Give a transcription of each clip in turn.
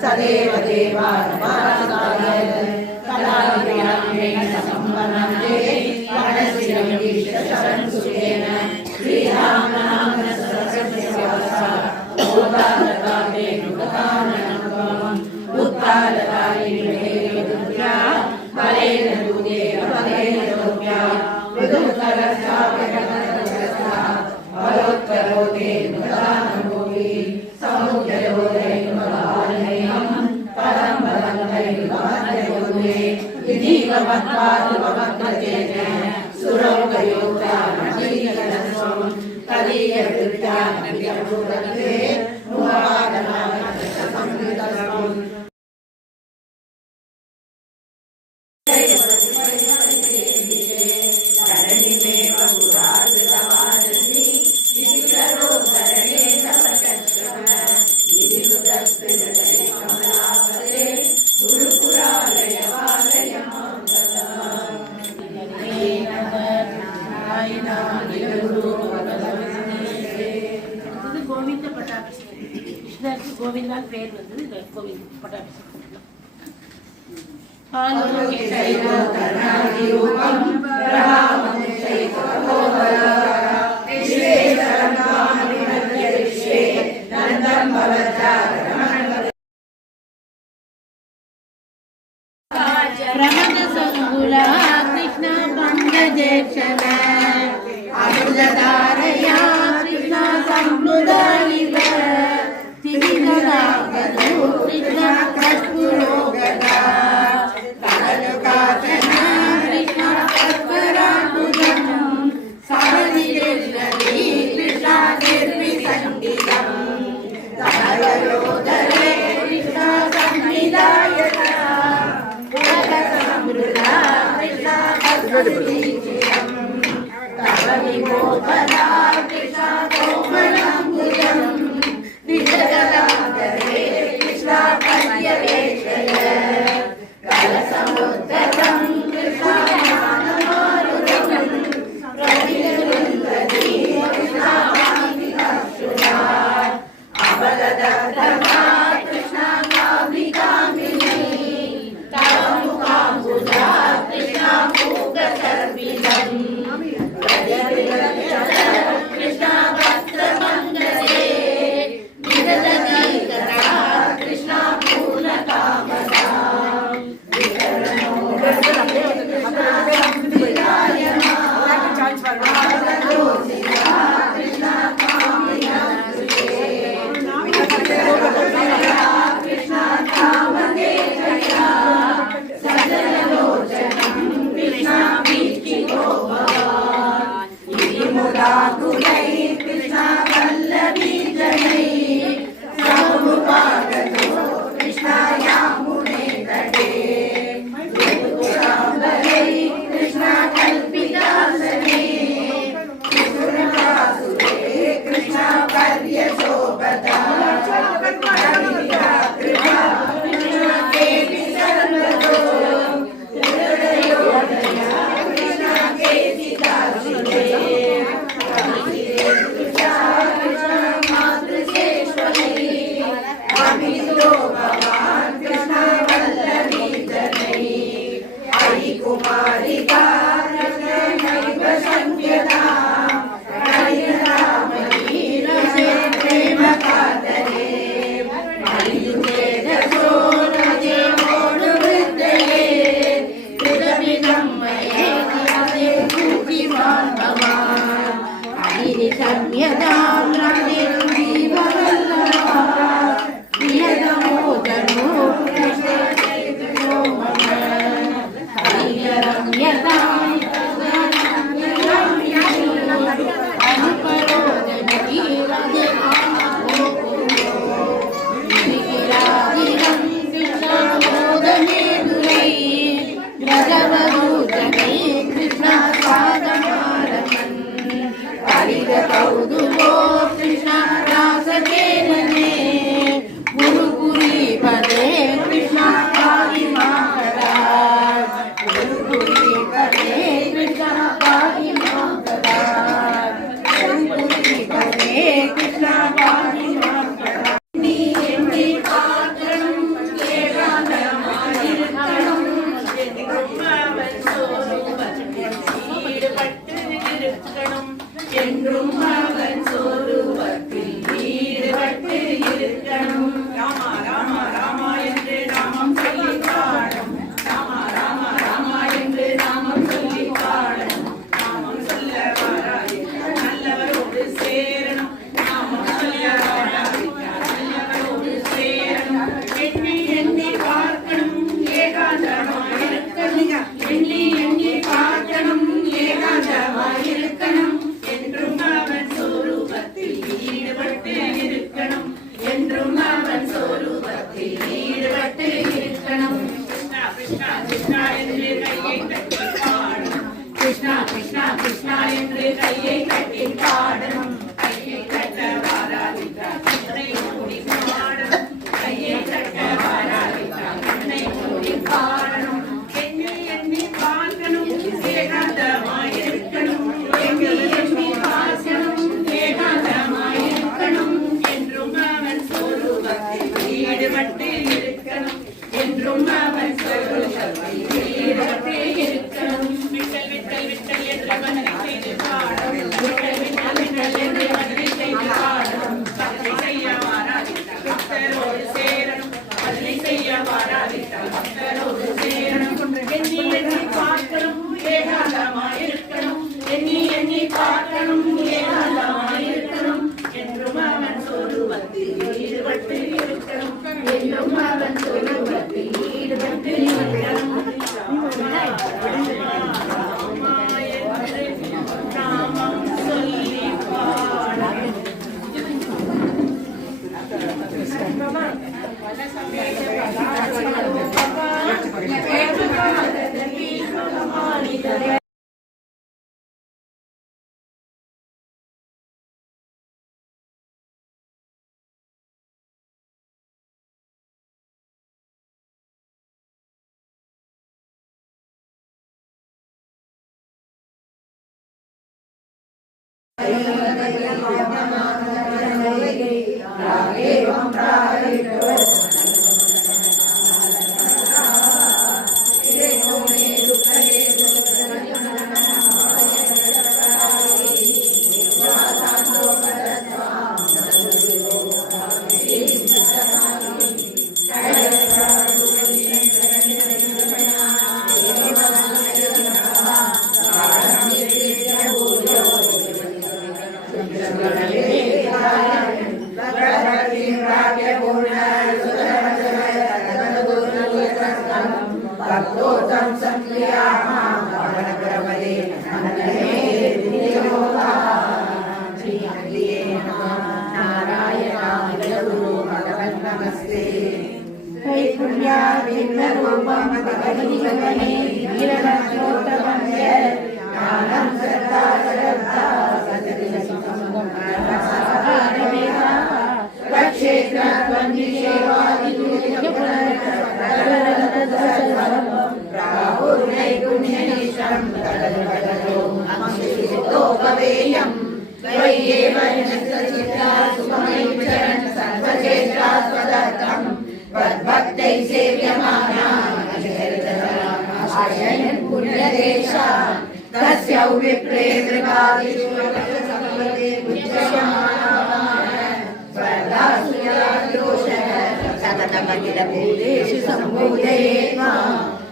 सदैव देवा கோவிந்த பட்டாபிஷேகம் கிருஷ்ணருக்கு கோவிந்தான் பேர் வந்து கோவிந்த் பட்டாபிஷேகம். பிரமத சங்குலா கிருஷ்ண பங்கஜேஷன அமிர்ததாரயா கிருஷ்ண சம்ருதாயிவ திரிகதாகது கிருஷ்ண கஸ்புரோகதா கலலுகாசன கிருஷ்ண கஸ்பராபுஜம் சாரதிஜேஷ்ணி கிருஷ்ண நிர்விசங்கிதம் தமயோதரே கிருஷ்ண சம்நிதாயத உலகசம்ருதா கிருஷ்ண கஸ்பரிஜியம் தவவிமோபதா கிருஷ்ண கோமலாம்புஜம் நிஜகதாகரே கிருஷ்ண பத்யவேஷய கலசமுத்தரம் கிருஷ்ண ஞானமாருதம் பிரதிநிருந்ததி கிருஷ்ண மாந்திகாசுரா அபலதர்தமா கிருஷ்ண காமிகாமினி தவமுகாம்புஜா கிருஷ்ண மூகசர்விதம் கிருஷ்ண பத்ரமங்கலே நிரதீகரா கிருஷ்ண பூர்ணகாமதா Go கையை கட்டி பாடணும் கையை கட்ட வாராவிட்டால் கண்ணை மூடி பாடணும் கையை கட்ட வாராவிட்டால் கண்ணை மூடி பாடணும் எண்ணி எண்ணி பார்க்கணும் ஏகாந்தமாயிருக்கணும் எண்ணி எண்ணி பார்க்கணும் ஏகாந்தமாயிருக்கணும் என்றும் அவன் சொரூபத்தில் ஈடுபட்டு இருக்கணும் என்றும் அவன் சொரூபத்தில் ஈடுபட்டு இருக்கணும் விட்டல் விட்டல் விட்டல் என்று மனதை செய்து பாடணும் விட்டல் விட்டல் விட்டல் என்று மனதை செய்து பாடணும் பக்தி செய்ய வாராவிட்டால் பக்தரோடு சேரணும் பக்தி செய்ய வாராவிட்டால் பக்தரோடு சேரணும் எண்ணி எண்ணி பார்க்கணும் ஏகாந்தமாயிருக்கணும் எண்ணி எண்ணி பார்க்கணும் ஏகாந்தமாயிருக்கணும் என்றும் அவன் சொரூபத்தில் ஈடுபட்டு இருக்கணும் என்றும் அவன் சொரூபத்தில் ஈடுபட்டு இருக்கணும் நாமம் சொல்லி பாடணும்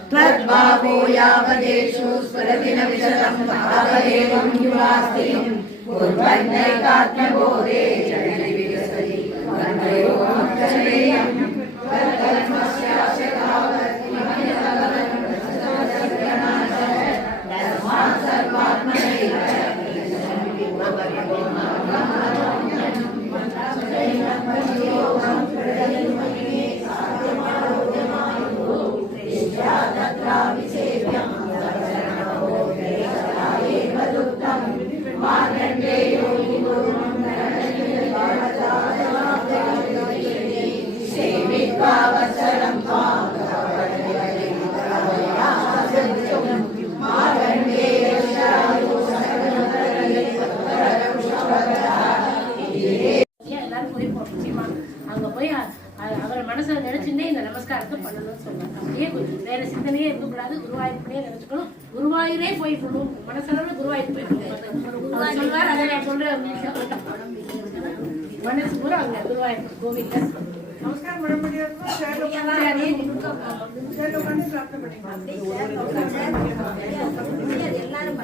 त्वद्भावो यावदेषु स्फुरति न विशतं तावदेवं युवास्तिं कुर्वन्नैकात्म्यबोधे जननि विकसति मन्त्रयोगमक्षरेयं तत्कर्मस्यास्य तावत् तस्मात् सर्वात्मनैव அங்க போய் அவரை மனசுல நினைச்சுட்டே இந்த நமஸ்காரத்தை பண்ணணும்னு சொல்றாங்க. அப்படியே வேற சிந்தனையே இருக்கக்கூடாது, குருவாயூரப்பனே நினைச்சுக்கணும். குருவாயூரே போய் மனசளவுல குருவாயூர் போய் சொல்வார். அதை நான் சொல்றேன். மனசு பூரா அங்க குருவாயூர் கோவில்ல நமஸ்காரம் பண்ண முடியாது. எல்லாரும்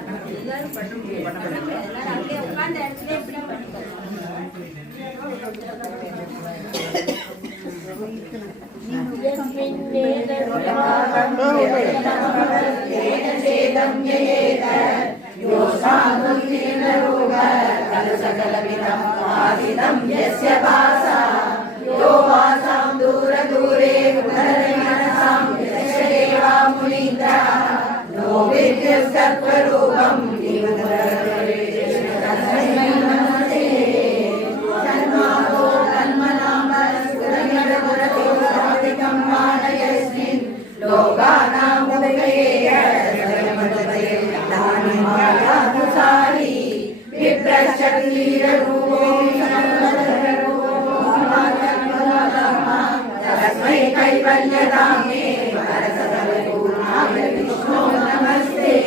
सर्वरूपं मे वरसकलपूर्णाय विष्णो नमस्ते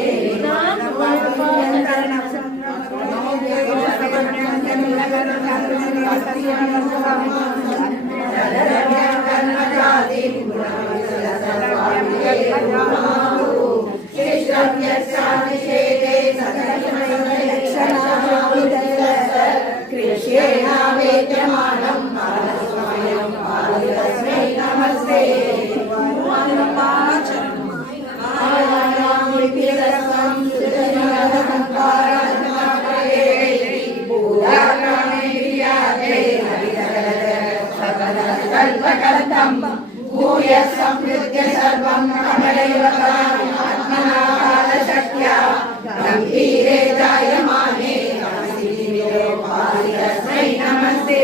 भूय संयुज्य सर्वं कमलैव आत्मना कालशक्त्या गम्भीरे जायमाने तस्मै नमस्ते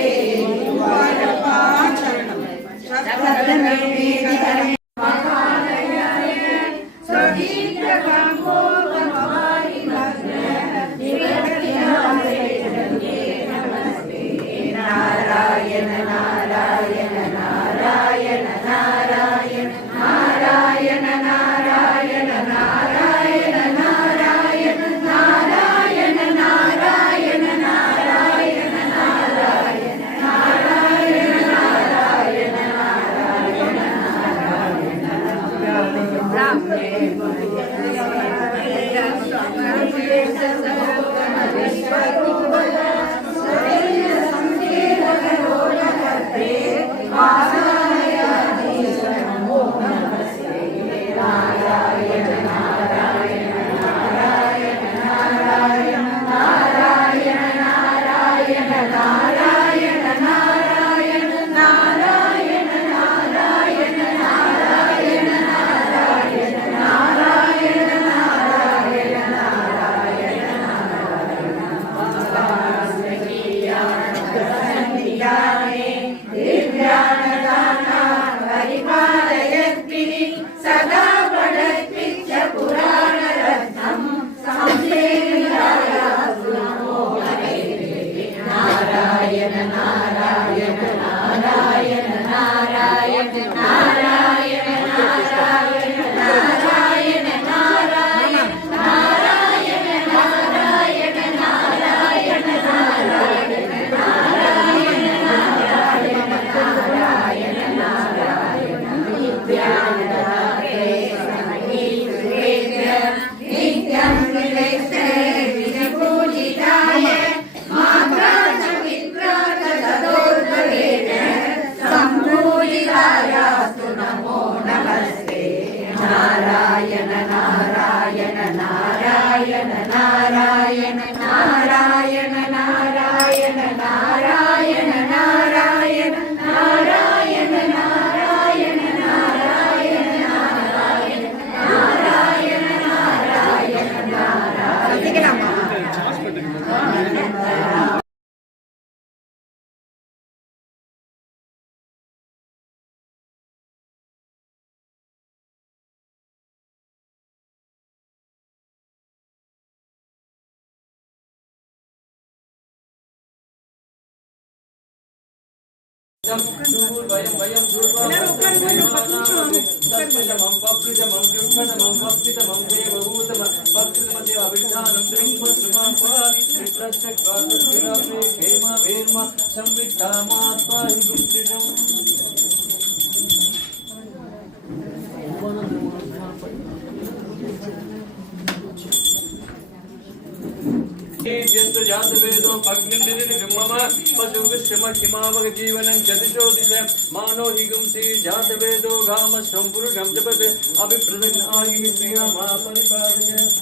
जातवेदो पग्निर्निर्मम पशुविश्रमहिमावग जीवनं जतिशोदिश मानो हिगुंसि जातवेदो गाम संपुरुषं जपते अभिप्रदग्नायि श्रियमा परिपालय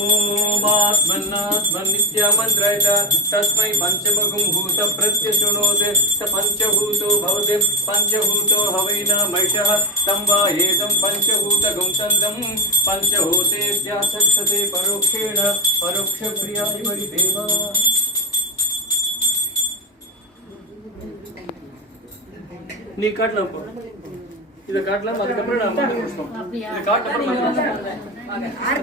ओमात्मन्नात्मन्नित्यमन्त्रयत तस्मै पञ्चमगुं भूत प्रत्यशृणोत् स पञ्चभूतो भवति पञ्चभूतो हवैना महिषः तं वा एतं पञ्चभूतगुं तन्दं पञ्चभूतेत्यासक्तते परोक्षेण परोक्षप्रियाय वैदेवा நீ காட்டலாம் போ இத காட்டலாம் அதுக்கு அப்புறம் நாம முடிச்சோம் இது காட்ட அப்புறம்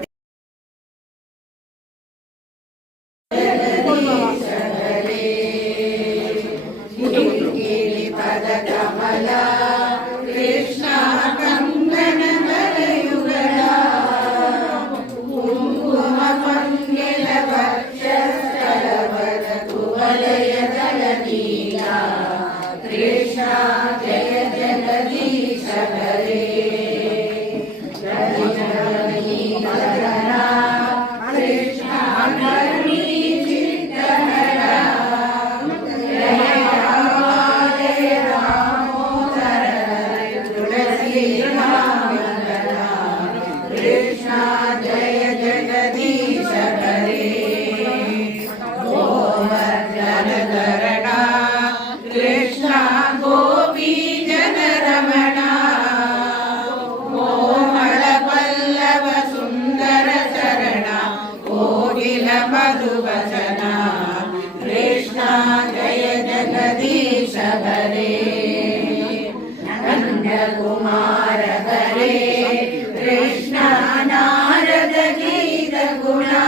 नारद गीत गुणा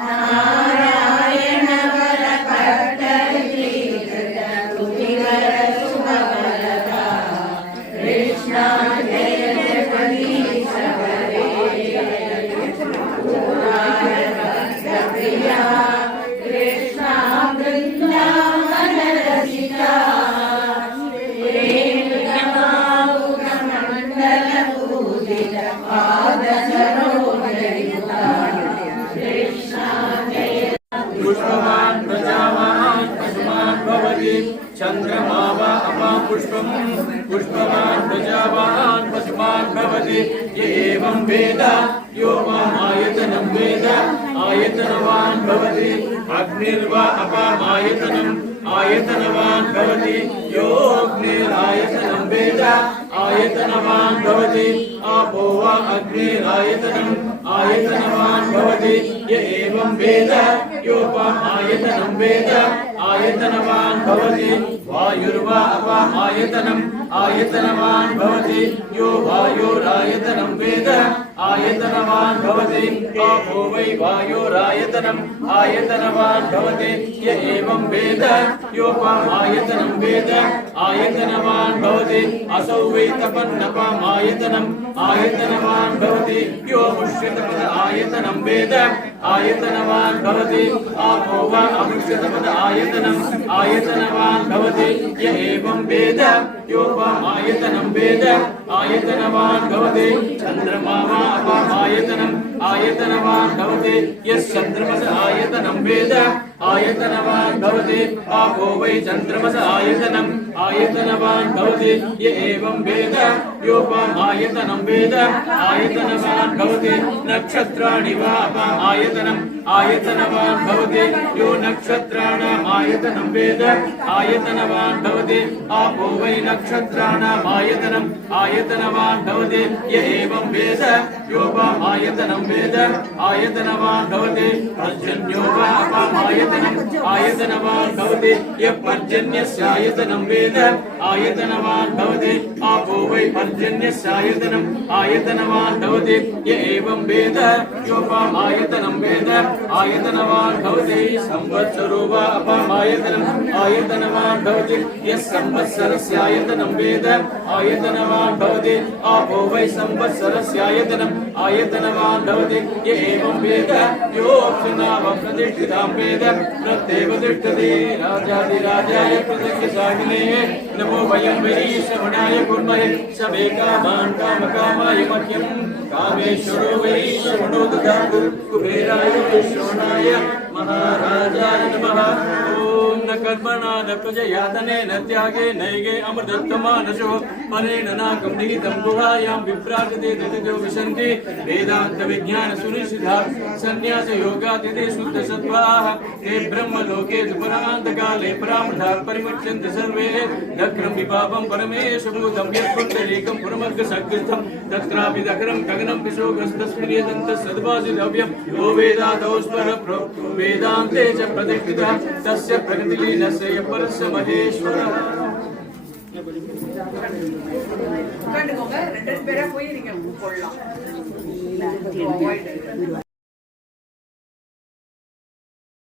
नारायण वर भक्त गीत तुतिवर सुभवरता कृष्ण जय जगदीश हरे भक्त प्रिया कृष्ण वृंदावन रसिका पुष्पवान् प्रजावान् पशुमान् भवति चन्द्रमा वा अपा पुष्पम् पुष्पवान् प्रजावान् पशुमान् भवति य एवं वेद यो माम् आयतनं वेद आयतनवान् भवति अग्निर्वा अपामायतनम् आयतनवान् भवति यो अग्निरायतनं वेद आयतनवान् भवति आपो वा अग्निरायतनम् आयतनवान् भवति य एवं वेद योपाम् आयतनं वेद आयतनवान् भवति वायुर्वा अपाम् आयतनम् आयतनवान् भवति यो वायुरायतनं वेद आयतनवान् भवति आपो वै वायुरायतनम् आयतनवान् भवति य एवं वेद योपाम् आयतनं वेद आयतनवान् भवति असौ वै तपन्नपाम् आयतनम् आयतनवान् भवति यो मुष्यतपद आयतनं वेद आयतनवान् भवति आपो वा अमुष्यतपद आयतनम् आयतनवान् भवति य एवं वेद योपाम् आयतनं वेद आयतनवान् भवति चन्द्रमा वा अपाम् आयतनम् आयतनवान् भवति यश्चन्द्रमस आयतनं वेद आयतनवान् भवति आपो वै चन्द्रमस आयतनम् आयतनवान् भवति य एवं वेद योपाम् आयतनं वेद आयतनवान् भवति नक्षत्राणि वा अपाम् आयतनम् आयतनवान् भवति यो नक्षत्राणाम् आयतनं वेद आयतनवान् भवति आपो वै नक्षत्राणाम् आयतनम् आयतनवान् भवति य एवं वेद योपाम् आयतनं वेद आयतनवान् भवति पर्जन्यो वा अपाम् आयतनम् आयतनवान् भवति यः पर्जन्यस्य आयतनं वेद आयतनवान् भवति आपो वै पर्जन्यस्य आयतनम् आयतनवान् भवति य एवं वेद योपाम् आयतनं वेद आयतनवान् भवति संवत्सरो वा अपाम् आयतनम् आयतनवान् भवति यः संवत्सरस्य आयतनं वेद आयतनवान् भवति आपो वै संवत्सरस्य आयतनम् आयतनवान् भवति य एवं वेद योऽप्सुनाम प्रतिष्ठितां वेद प्रत्येव तिष्ठति राजाधिराजाय प्रत्यक्षसाहिने नमो वयं वैश्रवणाय कुर्महे समे कामान् कामकामाय मह्यं कामेश्वरो वैश्रवणो ददातु कुबेराय वैश्रवणाय महाराजाय नमः ॐ न कर्मणा न प्रजयातने न त्यागे नैगे अमृतत्वमानशो परेण नाकं निहितं गुहायां विप्राजते ततो विशन्ति वेदान्त विज्ञान सुनिश्चिता संन्यास योगादिते शुद्ध सत्त्वाः ते ब्रह्मलोके परान्तकाले परामृतात् परिमुच्यन्ते सर्वे दक्रं विपापं परमेशभूतं यत्पुण्डरीकं पुरमर्गसग्रस्थं तत्रापि दक्रं गगनं विशोकस्तस्मिन् यदन्तः सद्भासितव्यं यो वेदादौ स्वरप्रोक्तो वेदान्ते च प्रतिष्ठितः तस्य प्रगतिलीनस्य यः परस्य महेश्वरः உட்காந்துக்கோங்க 2 பேரா போய் நீங்க கொள்ளலாம்